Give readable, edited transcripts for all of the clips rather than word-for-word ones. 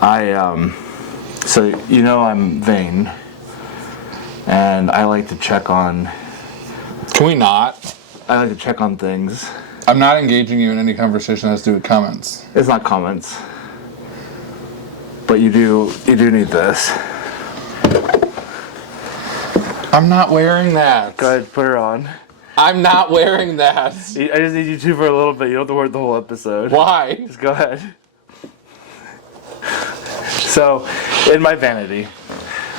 So I'm vain, and I like to check on. Can we not? I like to check on things. I'm not engaging you in any conversation that has to do with comments. It's not comments, but you do need this. I'm not wearing that. Go ahead, put her on. I'm not wearing that. I just need you to for a little bit. You don't have to wear the whole episode. Why? Just go ahead. So, in my vanity,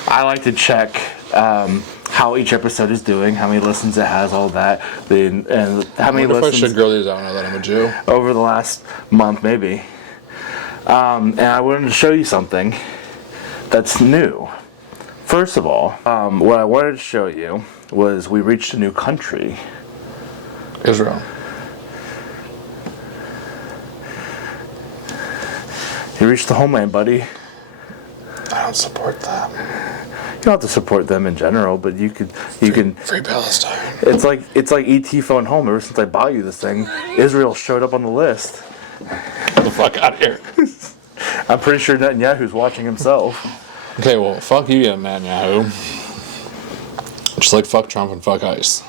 I like to check how each episode is doing, how many listens it has, all that, and how many listens. I should grow these out now that I'm a Jew. Over the last month, maybe. And I wanted to show you something that's new. First of all, what I wanted to show you was we reached a new country. Israel. You reached the homeland, buddy. I don't support that. You don't have to support them in general, but you can. Free Palestine. It's like ET phone home. Ever since I bought you this thing, Israel showed up on the list. Get the fuck out of here. I'm pretty sure Netanyahu's watching himself. Okay, well, fuck you, Netanyahu. Just like fuck Trump and fuck ICE.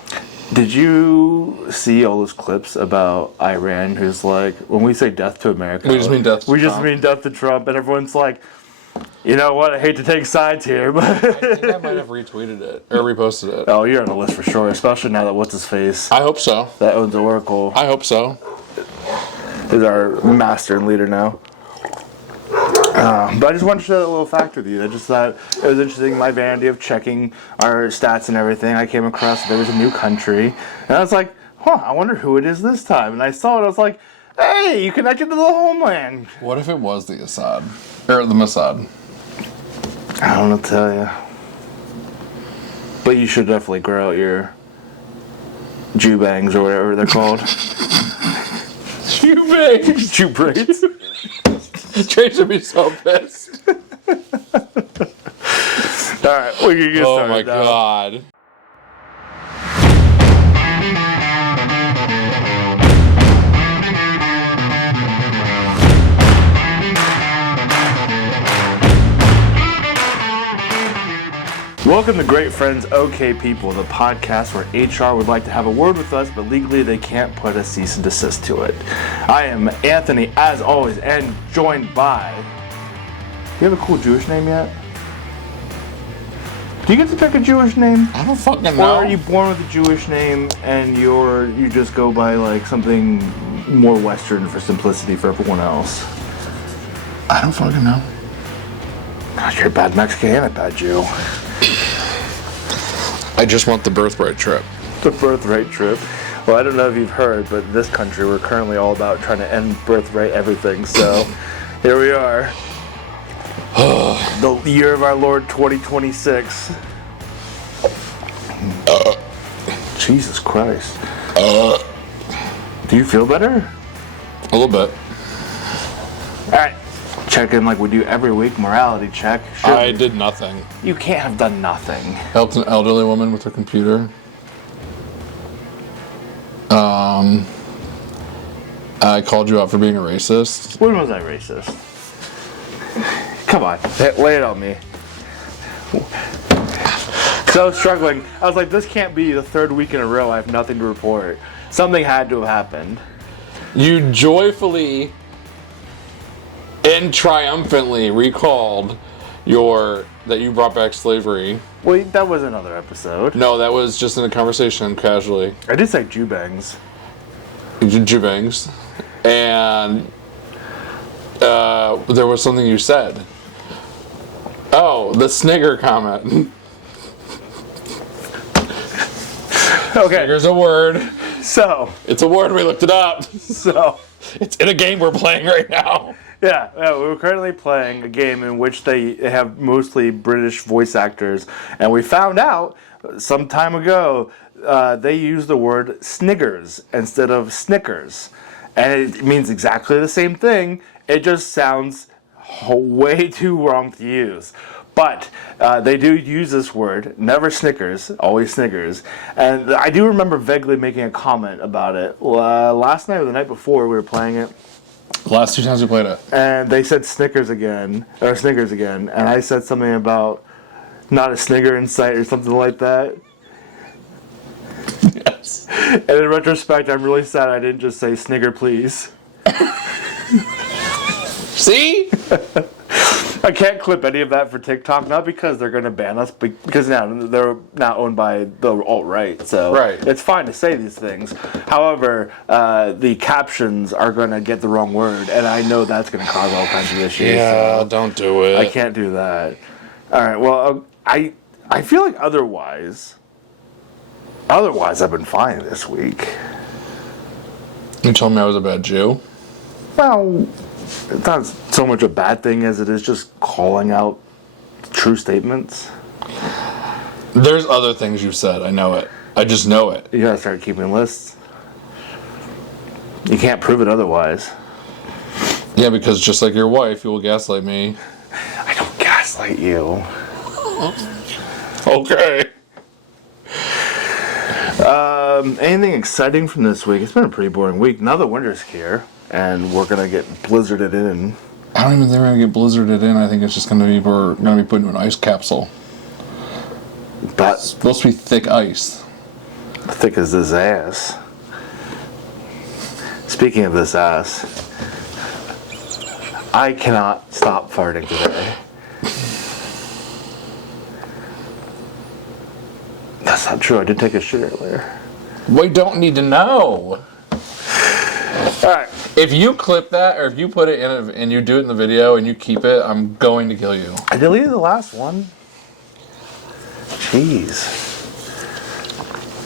Did you see all those clips about Iran? Who's like, when we say death to America, we just mean death to Trump. We just mean death to Trump, and everyone's like, you know what? I hate to take sides here, but I think I might have retweeted it or reposted it. Oh, you're on the list for sure, especially now that what's his face? I hope so. That owns Oracle. I hope so. Is our master and leader now. But I just wanted to share that little fact with you. I just thought it was interesting. My vanity of checking our stats and everything, I came across there was a new country, and I was like, I wonder who it is this time. And I saw it. I was like, hey, you connected to the homeland. What if it was the Assad or the Mossad? I don't know what to tell you. But you should definitely grow out your Jew bangs or whatever they're called. Jew bangs? Jew braids? Trey should be so pissed. Alright, we can get started. Oh my now. God. Welcome to Great Friends, OK People, the podcast where HR would like to have a word with us, but legally they can't put a cease and desist to it. I am Anthony, as always, and joined by... Do you have a cool Jewish name yet? Do you get to pick a Jewish name? I don't fucking know. Or are you born with a Jewish name and you just go by like something more Western for simplicity for everyone else? I don't fucking know. Gosh, you're a bad Mexican and a bad Jew. I just want the birthright trip. The birthright trip. Well, I don't know if you've heard, but in this country we're currently all about trying to end birthright everything. So here we are. The year of our Lord 2026. Jesus Christ. Do you feel better? A little bit. Alright. Check in like we do every week. Morality check. I did nothing. You can't have done nothing. Helped an elderly woman with her computer. I called you out for being a racist. When was I racist? Come on, lay it on me. So I was struggling. I was like, this can't be the third week in a row I have nothing to report. Something had to have happened. You joyfully and triumphantly recalled that you brought back slavery. Wait, that was another episode. No, that was just in a conversation casually. I did say Jew bangs. Jew bangs. And there was something you said. Oh, the snigger comment. Okay. Snigger's a word. So. It's a word, we looked it up. So. It's in a game we're playing right now. Yeah, we're currently playing a game in which they have mostly British voice actors, and we found out some time ago they use the word sniggers instead of Snickers, and it means exactly the same thing. It just sounds way too wrong to use. But they do use this word, never Snickers, always Sniggers. And I do remember vaguely making a comment about it. Last night or the night before we were playing it, The last 2 times we played it. and they said Snickers again, and I said something about not a snigger in sight or something like that. Yes. And in retrospect, I'm really sad I didn't just say Snigger, please. See? I can't clip any of that for TikTok, not because they're going to ban us, but because now they're not owned by the alt-right, so Right. it's fine to say these things. However, the captions are going to get the wrong word, and I know that's going to cause all kinds of issues. Yeah, so don't do it. I can't do that. All right, well, I feel like otherwise, I've been fine this week. You told me I was a bad Jew. Well, it's not so much a bad thing as it is just calling out true statements. There's other things you've said. I know it. I just know it. You gotta start keeping lists. You can't prove it otherwise. Yeah, because just like your wife, you will gaslight me. I don't gaslight you. Okay. Anything exciting from this week? It's been a pretty boring week. Now the winter's here, and we're gonna get blizzarded in. I don't even think we're gonna get blizzarded in. I think it's just gonna be we're gonna be put into an ice capsule. But It's supposed to be thick ice. thick as this ass. Speaking of this ass, I cannot stop farting today. That's not true. I did take a shit earlier. We don't need to know. All right. If you clip that, or if you put it in and you do it in the video and you keep it, I'm going to kill you. I deleted the last one. Jeez.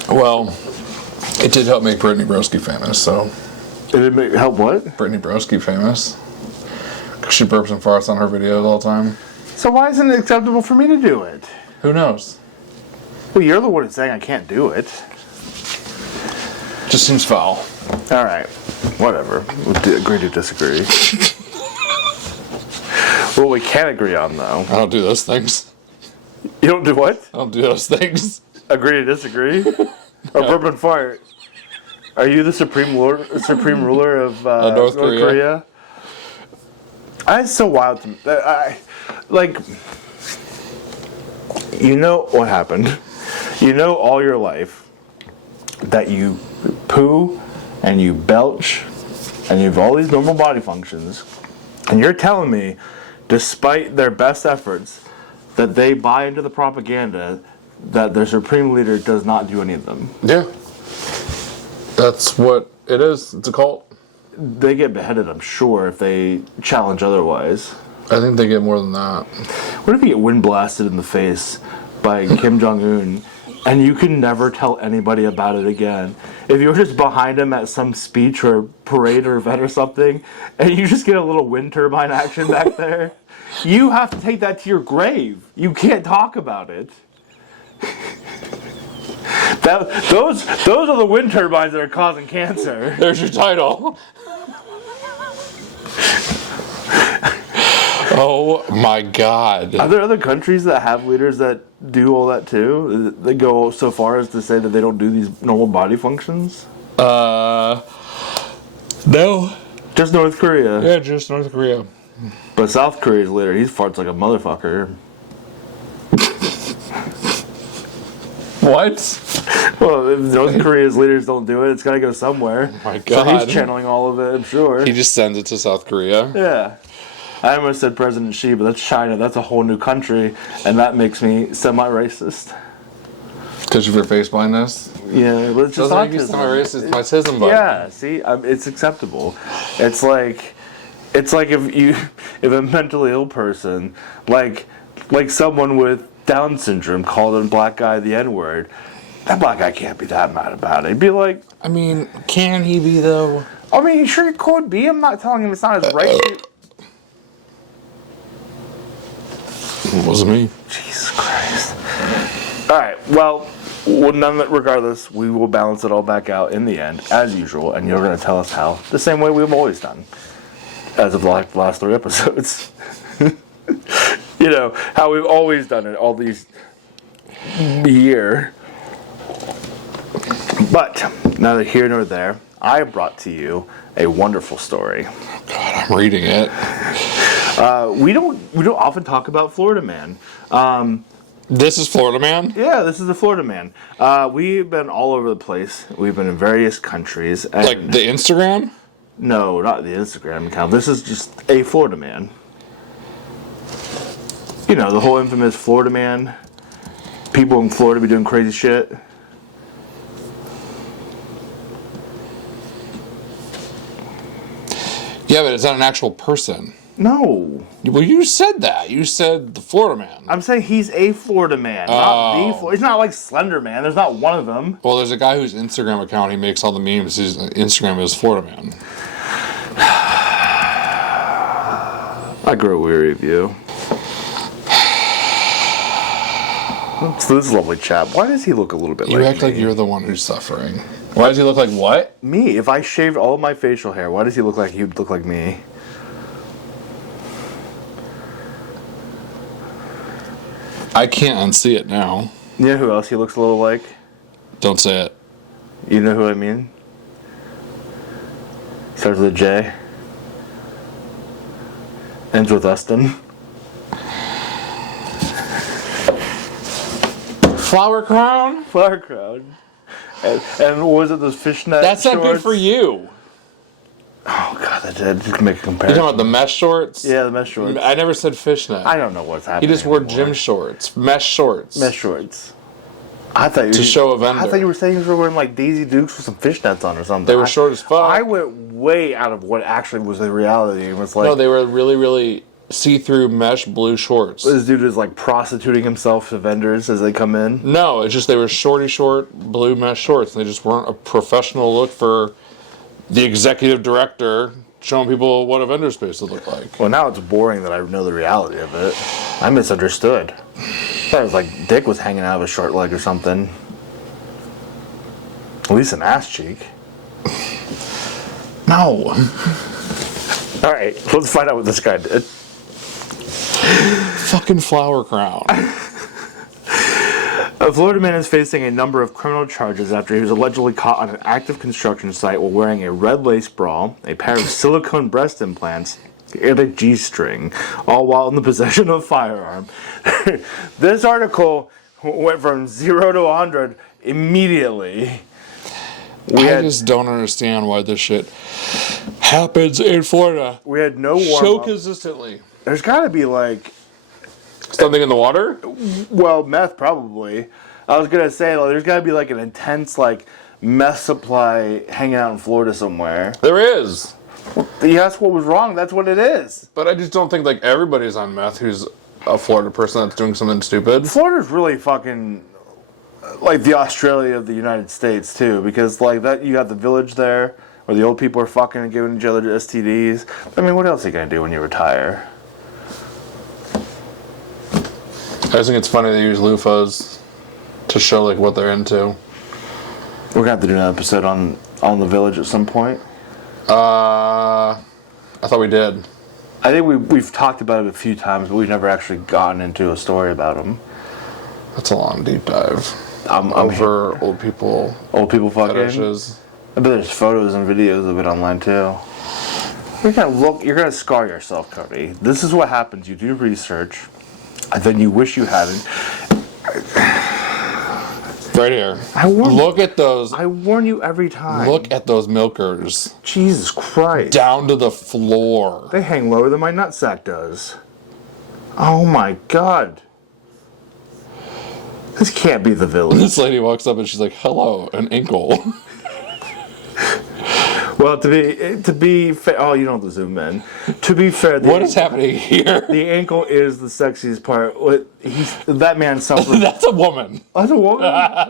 Well, it did help make Brittany Broski famous, so. Did it help what? Brittany Broski famous. Because she burps and farts on her videos all the time. So why isn't it acceptable for me to do it? Who knows? Well, you're the one that's saying I can't do it. Just seems foul. All right. Whatever. We'll agree to disagree. What we can agree on, though. I don't do those things. You don't do what? I don't do those things. Agree to disagree? Or burp and fart? Are you the supreme ruler of North Korea? It's so wild to me. You know what happened. You know all your life that you poo and you belch and you have all these normal body functions, and you're telling me, despite their best efforts, that they buy into the propaganda that their supreme leader does not do any of them. Yeah. That's what it is. It's a cult. They get beheaded, I'm sure, if they challenge otherwise. I think they get more than that. What if you get wind blasted in the face by Kim Jong-un and you can never tell anybody about it again? If you were just behind him at some speech or parade or event or something, and you just get a little wind turbine action back there, you have to take that to your grave. You can't talk about it. Those are the wind turbines that are causing cancer. There's your title. Oh my God. Are there other countries that have leaders that do all that too? They go so far as to say that they don't do these normal body functions? No. Just North Korea. Yeah, just North Korea. But South Korea's leader, he farts like a motherfucker. What? Well, if North Korea's leaders don't do it, it's got to go somewhere. Oh my So God. he's channeling all of it, I'm sure. He just sends it to South Korea. Yeah. I almost said President Xi, but that's China. That's a whole new country, and that makes me semi-racist. Because of your face blindness? Yeah, but it's just Doesn't make you autism. semi-racist. It's autism, buddy. Yeah, see, it's acceptable. It's like if a mentally ill person, like someone with Down syndrome, called a black guy the N-word, that black guy can't be that mad about it. He'd be like, I mean, can he be though? I mean, sure he could be. I'm not telling him it's not his right. It wasn't me. Jesus Christ. All right. Well, regardless, we will balance it all back out in the end, as usual, and you're going to tell us how, the same way we've always done, as of the last 3 episodes. You know, how we've always done it all these year. But neither here nor there. I brought to you a wonderful story. God, I'm reading it. We don't often talk about Florida Man. This is Florida Man? Yeah, this is the Florida Man. We've been all over the place. We've been in various countries. And Like the Instagram? no, not the Instagram account. This is just a Florida Man. You know, the whole infamous Florida Man. People in Florida be doing crazy shit. Yeah, but it's not an actual person. No. Well, you said that. You said the Florida Man. I'm saying he's a Florida Man, not the Florida. He's not like Slender Man. There's not one of them. Well, there's a guy whose Instagram account, he makes all the memes. His Instagram is Florida Man. I grow weary of you. So this lovely chap, why does he look a little bit like You act me? like you're the one who's suffering. Why does he look like what? Me. If I shaved all of my facial hair, why does he look like he would look like me? I can't unsee it now. You know who else he looks a little like? Don't say it. You know who I mean? Starts with a J. Ends with Ustin. Flower crown? Flower crown. And what was it, those fishnet That's not shorts? good for you. Oh, God, that did just make a You comparison. talking about the mesh shorts? Yeah, the mesh shorts. I never said fishnet. I don't know what's happening. He just wore anymore. gym shorts. Mesh shorts. Mesh shorts. I thought you To show a vendor. I thought you were saying you were wearing like Daisy Dukes with some fishnets on or something. They were short as fuck. I went way out of what actually was the reality. It was like, No, they were really, really see-through mesh blue shorts. this dude is like prostituting himself to vendors as they come in. No, it's just they were short blue mesh shorts, and they just weren't a professional look for the executive director showing people what a vendor space would look like. Well, now it's boring that I know the reality of it. I misunderstood. I thought it was like Dick was hanging out of a short leg or something. At least an ass cheek. No. All right, let's find out what this guy did. Fucking flower crown. A Florida man is facing a number of criminal charges after he was allegedly caught on an active construction site while wearing a red lace bra, a pair of silicone breast implants, and a G-string, all while in the possession of a firearm. This article went from 0 to 100 immediately. I just don't understand why this shit happens in Florida We had no so warm-up. consistently. There's got to be like, Something in the water? well, meth probably. I was gonna say, like, there's got to be like an intense like meth supply hanging out in Florida somewhere. There is. That's what was wrong. That's what it is. But I just don't think like everybody's on meth who's a Florida person that's doing something stupid. Florida's really fucking like the Australia of the United States too, because like that you got the village there where the old people are fucking and giving each other STDs. I mean, what else are you gonna do when you retire? I just think it's funny they use loofahs to show like what they're into. We're gonna have to do an episode on the village at some point. I thought we did. I think we've talked about it a few times, but we've never actually gotten into a story about them. That's a long deep dive. I'm Over old people old people fucking. fetishes. I bet there's photos and videos of it online too. You're gonna scar yourself, Cody. This is what happens. You do research, and then you wish you hadn't. Right here. Look at those. I warn you every time. Look at those milkers. Jesus Christ. Down to the floor. They hang lower than my nutsack does. Oh my God. This can't be the village. This lady walks up and she's like, "Hello, an ankle." Well, to be fair, oh, you don't have to zoom in. To be fair, What is happening here? the ankle is the sexiest part. That man suffers. That's a woman. That's a woman.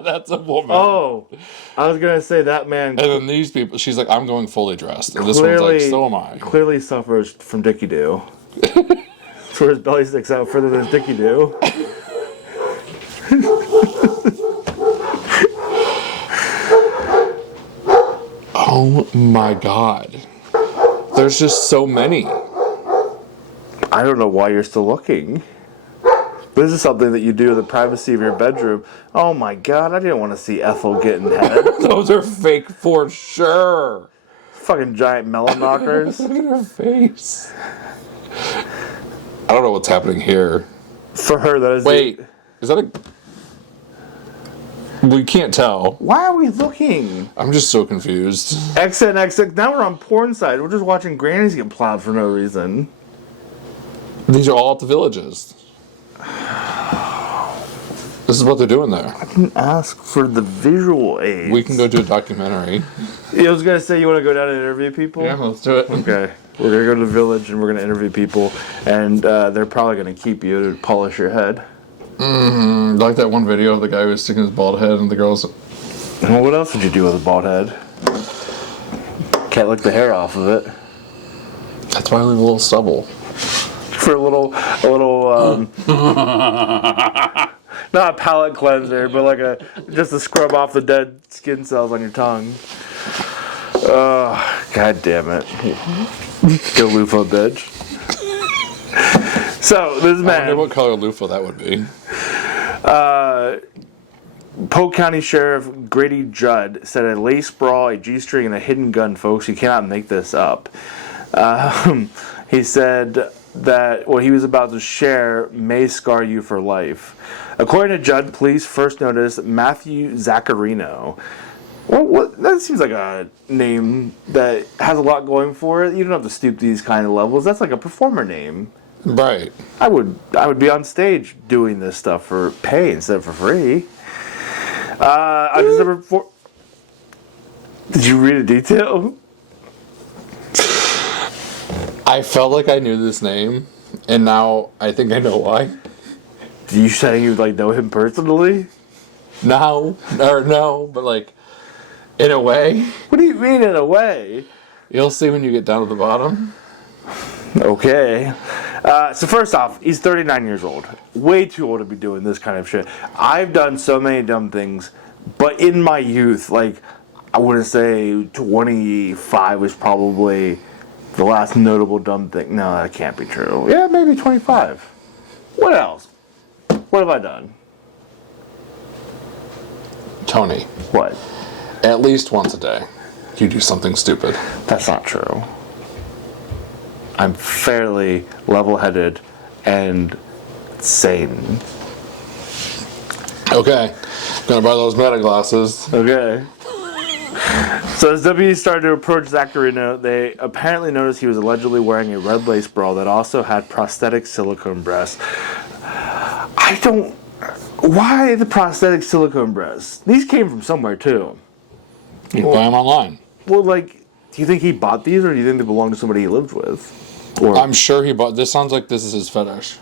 That's a woman. Oh, I was gonna say that man And then these people, she's like, "I'm going fully dressed," and this one's like, "So am I." clearly suffers from Dicky Doo. That's where his belly sticks out further than his Dicky Doo. Oh my God. There's just so many. I don't know why you're still looking. This is something that you do in the privacy of your bedroom. Oh my god, I didn't want to see Ethel getting head. Those are fake for sure. Fucking giant melon knockers. Look at her face. I don't know what's happening here. For her, that is. Wait, is that a... We can't tell. Why are we looking? I'm just so confused. XNXX. Now we're on porn side. We're just watching grannies get plowed for no reason. These are all at the villages. This is what they're doing there. I didn't ask for the visual aids. We can go do a documentary. I was gonna say, you want to go down and interview people? Yeah, let's do it. Okay. We're gonna go to the village and we're gonna interview people, and they're probably gonna keep you to polish your head. Like that one video of the guy who was sticking his bald head and the girls. Well, what else would you do with a bald head? Can't lick the hair off of it. That's why I leave a little stubble. For a little, not a palate cleanser, but like just to scrub off the dead skin cells on your tongue. Oh, god damn it. Go loofah, bitch. So, this I man... wonder what color loofah that would be. Polk County Sheriff Grady Judd said a lace bra, a G-string, and a hidden gun, folks. You cannot make this up. He said that what he was about to share may scar you for life. According to Judd, police first noticed Matthew Zaccarino. What? That seems like a name that has a lot going for it. You don't have to stoop to these kind of levels. That's like a performer name. Right. I would be on stage doing this stuff for pay instead of for free. On December 4th... Did you read a detail? I felt like I knew this name, and now I think I know why. You saying you like know him personally? No, but like, in a way. What do you mean in a way? You'll see when you get down to the bottom. Okay. So first off, he's 39 years old. Way too old to be doing this kind of shit. I've done so many dumb things, but in my youth, like, I wouldn't say 25 was probably the last notable dumb thing. No, that can't be true. Yeah, maybe 25. What else? What have I done? Tony, What? at least once a day, you do something stupid. That's not true. I'm fairly level-headed and sane. Okay, gonna buy those meta glasses. Okay. So as deputies started to approach Zaccarino, they apparently noticed he was allegedly wearing a red lace bra that also had prosthetic silicone breasts. Why the prosthetic silicone breasts? These came from somewhere too. You can buy them online. Well, like, do you think he bought these, or do you think they belong to somebody he lived with? Or, I'm sure he bought. This sounds like this is his fetish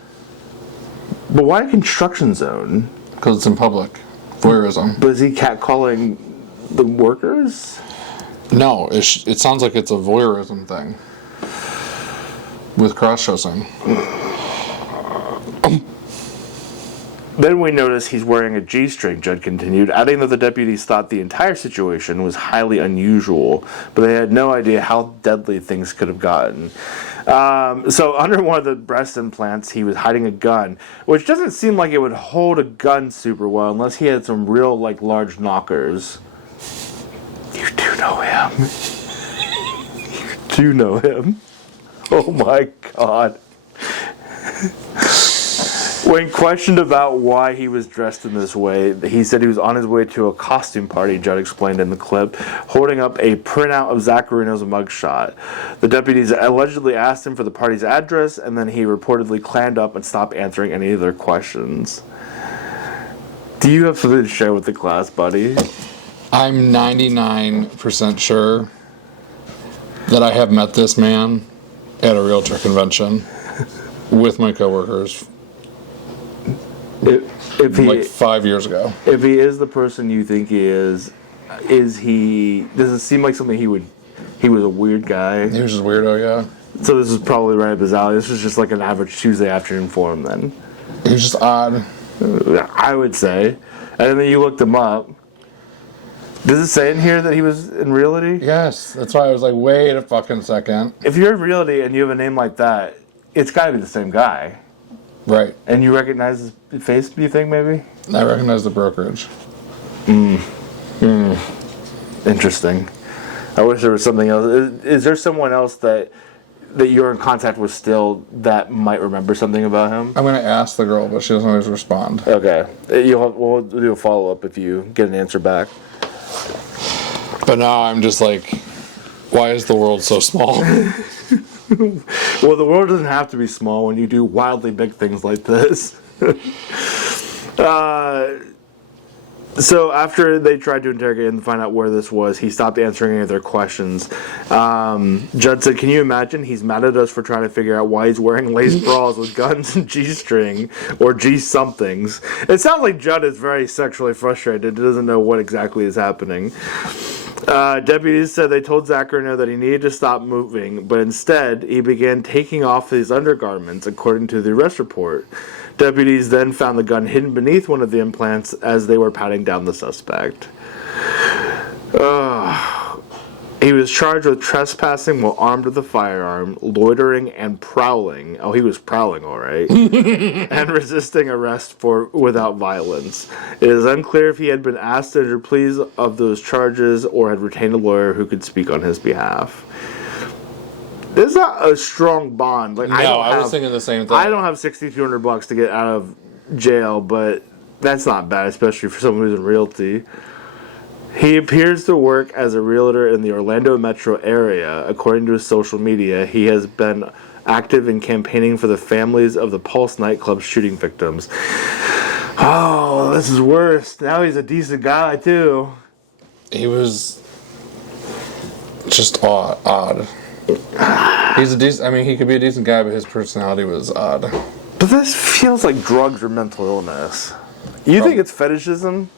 but why a construction zone? because it's in public. Voyeurism. But is he catcalling the workers? No, it sounds like it's a voyeurism thing with cross-dressing. Then we notice he's wearing a G-string, Judd continued, adding that the deputies thought the entire situation was highly unusual, but they had no idea how deadly things could have gotten. So under one of the breast implants, he was hiding a gun, which doesn't seem like it would hold a gun super well unless he had some real, like, large knockers. You do know him. You do know him. Oh my god. When questioned about why he was dressed in this way, he said he was on his way to a costume party, Judd explained in the clip, holding up a printout of Zaccarino's mugshot. The deputies allegedly asked him for the party's address, and then he reportedly clammed up and stopped answering any of their questions. Do you have something to share with the class, buddy? I'm 99% sure that I have met this man at a realtor convention with my coworkers If he, like 5 years ago. if he is the person you think he is he, does it seem like something he was a weird guy? He was just weirdo, yeah. So this is probably right up his alley. This was just like an average Tuesday afternoon for him then. He was just odd. I would say. And then you looked him up. Does it say in here that he was in Realty? Yes, that's why I was like, wait a fucking second. If you're in Realty and you have a name like that, it's got to be the same guy. Right. And you recognize his face, do you think, maybe? I recognize the brokerage. Interesting. I wish there was something else. Is there someone else that you're in contact with still that might remember something about him? I'm going to ask the girl, but she doesn't always respond. Okay. We'll do a follow-up if you get an answer back. But now I'm just like, why is the world so small? Well, the world doesn't have to be small when you do wildly big things like this. So after they tried to interrogate him and find out where this was, he stopped answering any of their questions. Judd said, "Can you imagine? He's mad at us for trying to figure out why he's wearing lace bras with guns and G-string or G-somethings." It sounds like Judd is very sexually frustrated. He doesn't know what exactly is happening. Deputies said they told Zacharino that he needed to stop moving, but instead he began taking off his undergarments, according to the arrest report. Deputies then found the gun hidden beneath one of the implants as they were patting down the suspect. He was charged with trespassing while armed with a firearm, loitering and prowling. Oh, he was prowling, all right. And resisting arrest without violence. It is unclear if he had been asked to enter pleas of those charges or had retained a lawyer who could speak on his behalf. There's not a strong bond. Like, I was thinking the same thing. I don't have $6,200 to get out of jail, but that's not bad, especially for someone who's in Realty. He appears to work as a realtor in the Orlando metro area. According to his social media, he has been active in campaigning for the families of the Pulse nightclub shooting victims. Oh, this is worse. Now he's a decent guy, too. He was just odd. He's a decent. I mean, he could be a decent guy, but his personality was odd. But this feels like drugs or mental illness. You think it's fetishism?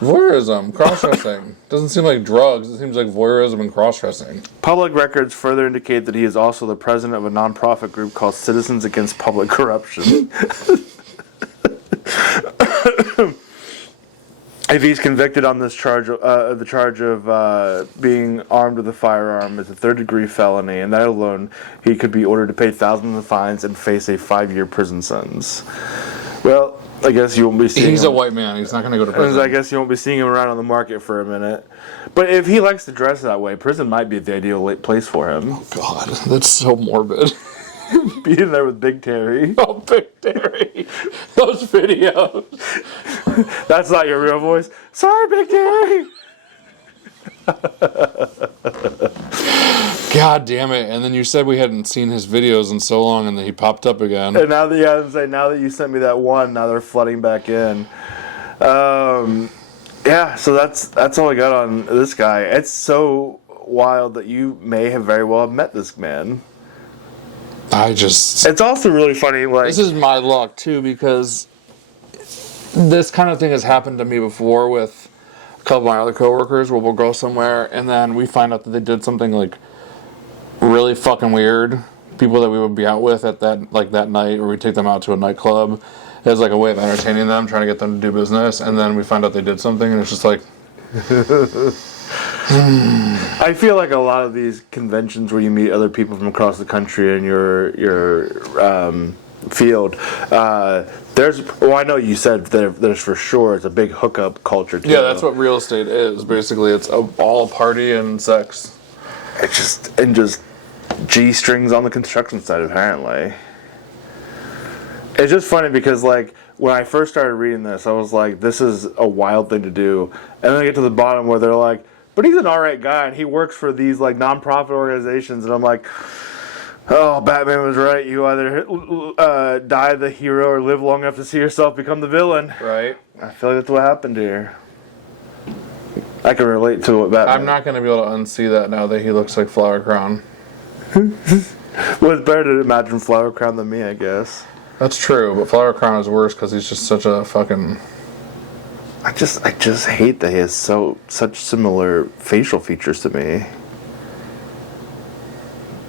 Voyeurism, cross-dressing. Doesn't seem like drugs. It seems like voyeurism and cross-dressing. Public records further indicate that he is also the president of a nonprofit group called Citizens Against Public Corruption. If he's convicted on this charge, the charge of being armed with a firearm is a third-degree felony, and that alone, he could be ordered to pay thousands of fines and face a 5-year prison sentence. Well, I guess you won't be seeing He's him. a white man. He's not going to go to prison. I guess you won't be seeing him around on the market for a minute. But if he likes to dress that way, prison might be the ideal place for him. Oh, God. That's so morbid. Being there with Big Terry. Oh, Big Terry. Those videos. That's not your real voice. Sorry, Big Terry. God damn it. And then you said we hadn't seen his videos in so long, and then he popped up again. And now that you sent me that one, now they're flooding back in. Yeah, so that's all I got on this guy. It's so wild that you may have very well have met this man. It's also really funny, like... This is my luck, too, because this kind of thing has happened to me before with a couple of my other coworkers where we'll go somewhere and then we find out that they did something, like, really fucking weird. People that we would be out with at that night, or we take them out to a nightclub as, like, a way of entertaining them, trying to get them to do business, and then we find out they did something, and it's just like... I feel like a lot of these conventions where you meet other people from across the country in your field, I know you said there's for sure it's a big hookup culture too. Yeah, that's what real estate is. Basically, it's all party and sex. It's just G-strings on the construction site, apparently. It's just funny because, like, when I first started reading this, I was like, this is a wild thing to do. And then I get to the bottom where they're like, but he's an alright guy and he works for these, like, non-profit organizations. And I'm like, oh, Batman was right. You either die the hero or live long enough to see yourself become the villain. Right. I feel like that's what happened here. I can relate to what Batman... I'm not going to be able to unsee that now that he looks like Flower Crown. Well, it's better to imagine Flower Crown than me, I guess. That's true, but Flower Crown is worse because he's just such a fucking... I just hate that he has such similar facial features to me.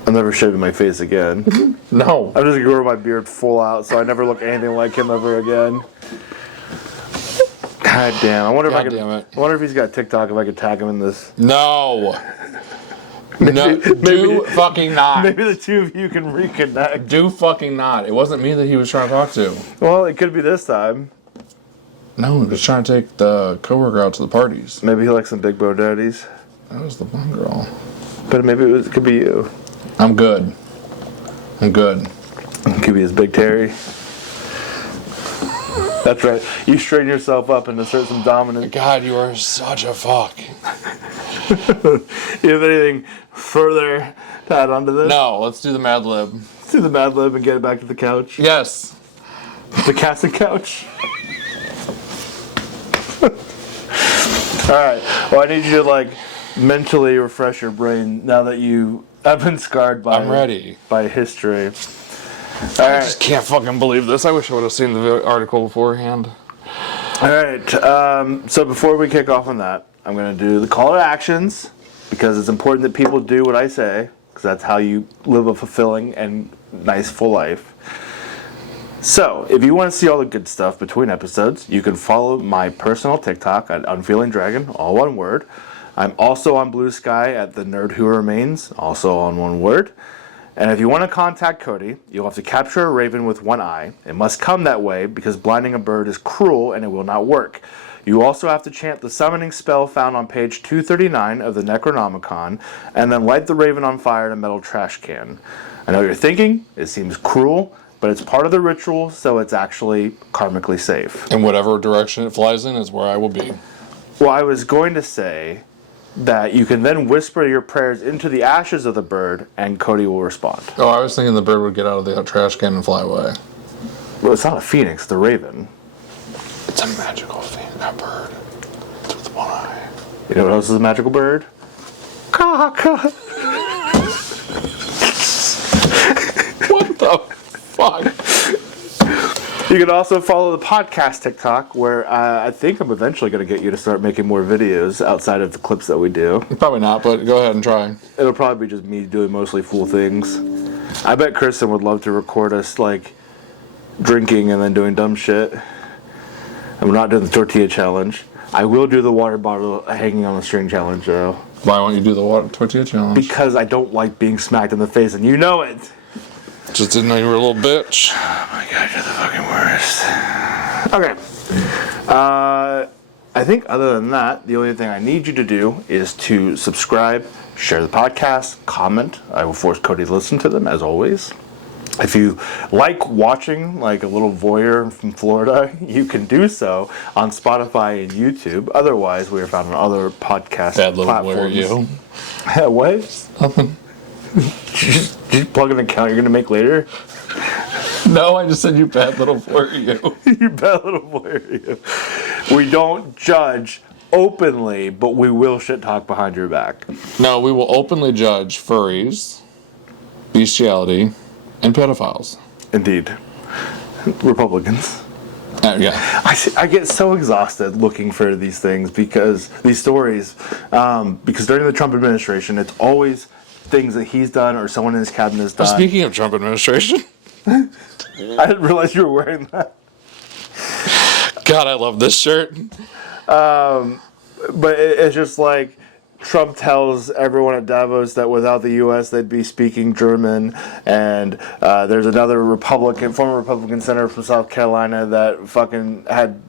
I'm never shaving my face again. No. I'm just gonna grow my beard full out so I never look anything like him ever again. God damn! I wonder if he's got TikTok. If I could tag him in this. No. No, do fucking not. Maybe the two of you can reconnect. Do fucking not. It wasn't me that he was trying to talk to. Well, it could be this time. No, he was trying to take the coworker out to the parties. Maybe he likes some big bow daddies. That was the one girl. But maybe it could be you. I'm good. I'm good. It could be his big Terry. That's right. You straighten yourself up and assert some dominance. God, you are such a fuck. You have anything further to add on to this? No, let's do the Mad Lib. Let's do the Mad Lib and get it back to the couch. Yes. The casting couch. Alright. Well, I need you to, mentally refresh your brain now that you have been scarred by... I'm ready. ...by history. I just can't fucking believe this. I wish I would have seen the article beforehand. Alright, so before we kick off on that, I'm going to do the call to actions, because it's important that people do what I say, because that's how you live a fulfilling and nice full life. So, if you want to see all the good stuff between episodes, you can follow my personal TikTok at Unfeeling Dragon, all one word. I'm also on Blue Sky at The Nerd Who Remains, also on one word. And if you want to contact Cody, you'll have to capture a raven with one eye. It must come that way because blinding a bird is cruel and it will not work. You also have to chant the summoning spell found on page 239 of the Necronomicon, and then light the raven on fire in a metal trash can. I know what you're thinking, it seems cruel, but it's part of the ritual, so it's actually karmically safe. And whatever direction it flies in is where I will be. Well, I was going to say that you can then whisper your prayers into the ashes of the bird, and Cody will respond. Oh, I was thinking the bird would get out of the trash can and fly away. Well, it's not a phoenix, it's a raven. It's a magical bird. It's with one eye. You know what else is a magical bird? Caw. What the fuck? You can also follow the podcast TikTok, where I think I'm eventually going to get you to start making more videos outside of the clips that we do. Probably not, but go ahead and try. It'll probably be just me doing mostly fool things. I bet Kristen would love to record us, drinking and then doing dumb shit. I'm not doing the tortilla challenge. I will do the water bottle hanging on the string challenge, though. Why won't you do the water tortilla challenge? Because I don't like being smacked in the face, and you know it. Just didn't know you were a little bitch. Oh my god, you're the fucking worst. Okay. I think other than that, the only thing I need you to do is to subscribe, share the podcast, comment. I will force Cody to listen to them, as always. If you like watching like a little voyeur from Florida, you can do so on Spotify and YouTube. Otherwise, we are found on other podcast Bad little platforms. voyeur, you. What? Nothing. Did you plug an account you're going to make later? No, I just said you bad little voyeur, you. You bad little voyeur, you. We don't judge openly, but we will shit talk behind your back. No, we will openly judge furries, bestiality, and pedophiles. Indeed. Republicans. Yeah. I get so exhausted looking for these things, because these stories, because during the Trump administration, it's always things that he's done or someone in his cabinet has done. Speaking of Trump administration. I didn't realize you were wearing that. God, I love this shirt. But it's just like Trump tells everyone at Davos that without the U.S. they'd be speaking German, and there's another former Republican senator from South Carolina that fucking had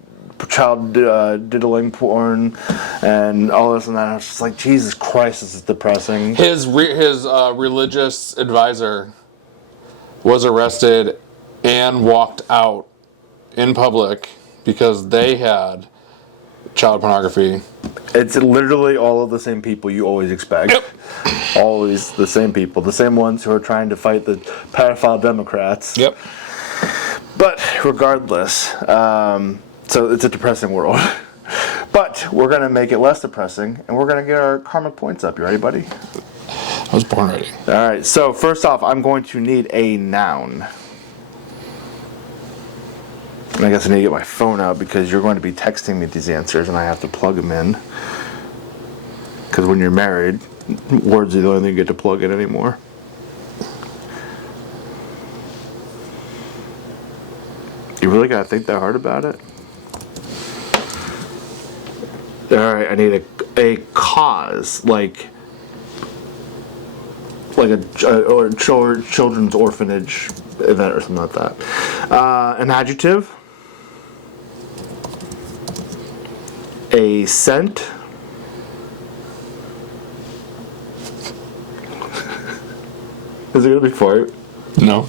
child diddling porn and all this and that. I was just like, Jesus Christ, this is depressing. His religious advisor was arrested and walked out in public because they had child pornography. It's literally all of the same people you always expect. Yep. Always the same people. The same ones who are trying to fight the pedophile Democrats. Yep. But regardless, so it's a depressing world. But we're going to make it less depressing, and we're going to get our karmic points up. You ready, buddy? I was born ready. All right, so first off, I'm going to need a noun. And I guess I need to get my phone out because you're going to be texting me these answers, and I have to plug them in. Because when you're married, words are the only thing you get to plug in anymore. You really got to think that hard about it? All right, I need a cause, like like a children's orphanage event or something like that. An adjective. A scent. Is it gonna be fart? No.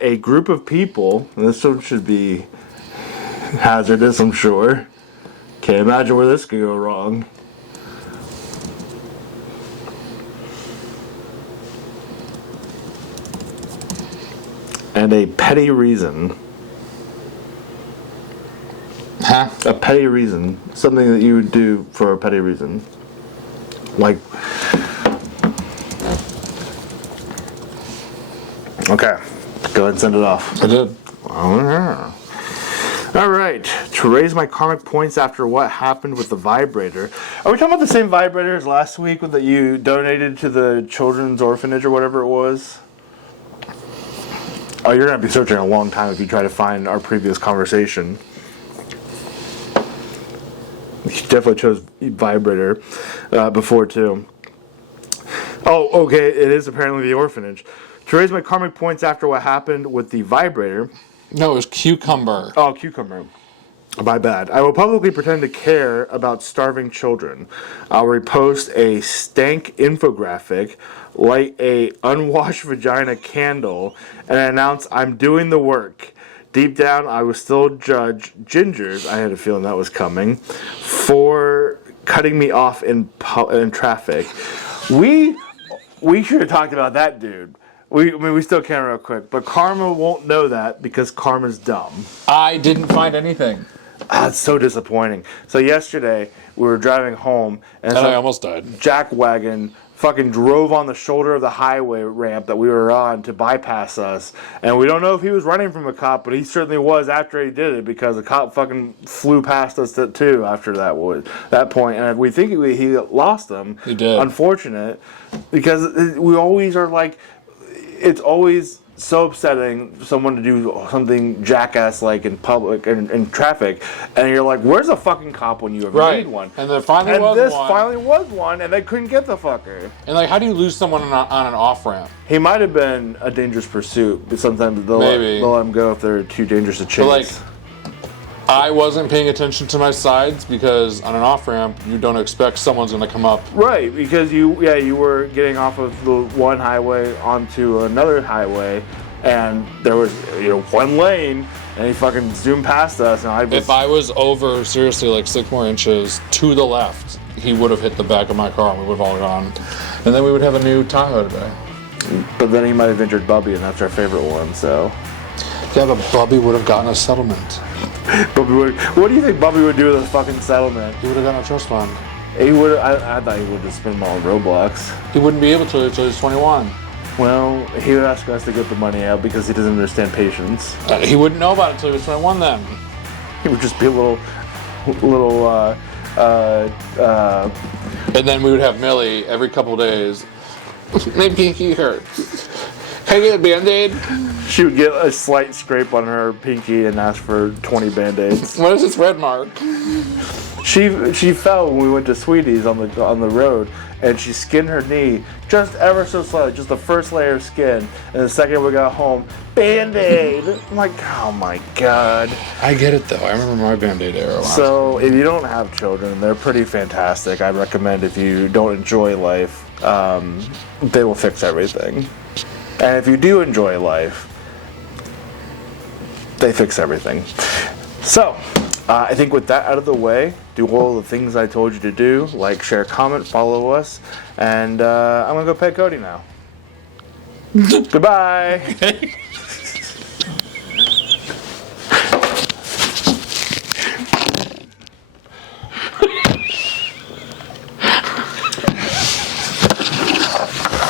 A group of people. This one should be hazardous, I'm sure. Can't imagine where this could go wrong. And a petty reason. Huh? A petty reason. Something that you would do for a petty reason. Like... Okay. Go ahead and send it off. I did. Alright. To raise my karmic points after what happened with the vibrator. Are we talking about the same vibrator as last week that you donated to the children's orphanage or whatever it was? Oh, you're going to be searching a long time if you try to find our previous conversation. You definitely chose vibrator before, too. Oh, okay. It is apparently the orphanage. To raise my karmic points after what happened with the vibrator. No, it was cucumber. Oh, cucumber. My bad. I will publicly pretend to care about starving children. I'll repost a stank infographic, light a unwashed vagina candle, and announce I'm doing the work. Deep down, I will still judge gingers, I had a feeling that was coming, for cutting me off in traffic. We should have talked about that dude. We still can real quick, but Karma won't know that because Karma's dumb. I didn't find anything. It's so disappointing. So yesterday, we were driving home, and I almost died. jackwagon fucking drove on the shoulder of the highway ramp that we were on to bypass us. And we don't know if he was running from a cop, but he certainly was after he did it, because a cop fucking flew past us too after that point. And we think he lost him. He did. Unfortunate, because we always are like... It's always so upsetting for someone to do something jackass-like in public and in traffic, and you're like, "Where's a fucking cop when you ever need one?" And there finally was this one. finally was one, and they couldn't get the fucker. And like, how do you lose someone on an off ramp? He might have been a dangerous pursuit, but sometimes they'll let him go if they're too dangerous to chase. But like, I wasn't paying attention to my sides because on an off ramp, you don't expect someone's going to come up. Right, because you were getting off of the one highway onto another highway, and there was one lane, and he fucking zoomed past us, and If I was over seriously like 6 more inches to the left, he would have hit the back of my car, and we would have all gone, and then we would have a new Tahoe today. But then he might have injured Bubby, and that's our favorite one. So. Yeah, but Bubby would have gotten a settlement. What do you think Bubby would do with a fucking settlement? He would have gotten a trust fund. He would. I thought he would just spend them all on Roblox. He wouldn't be able to until he's 21. Well, he would ask us to get the money out because he doesn't understand patience. He wouldn't know about it until he was 21 then. He would just be a little. And then we would have Millie every couple days. My pinky hurts. Can I get a Band-Aid? She would get a slight scrape on her pinky and ask for 20 Band-Aids. What is this red mark? She fell when we went to Sweetie's on the road, and she skinned her knee just ever so slightly, just the first layer of skin. And the second we got home, Band-Aid. I'm like, oh my god. I get it though. I remember my Band-Aid era. So if you don't have children, they're pretty fantastic. I recommend if you don't enjoy life, they will fix everything. And if you do enjoy life, they fix everything. So, I think with that out of the way, do all the things I told you to do, like, share, comment, follow us, and I'm going to go pet Cody now. Goodbye.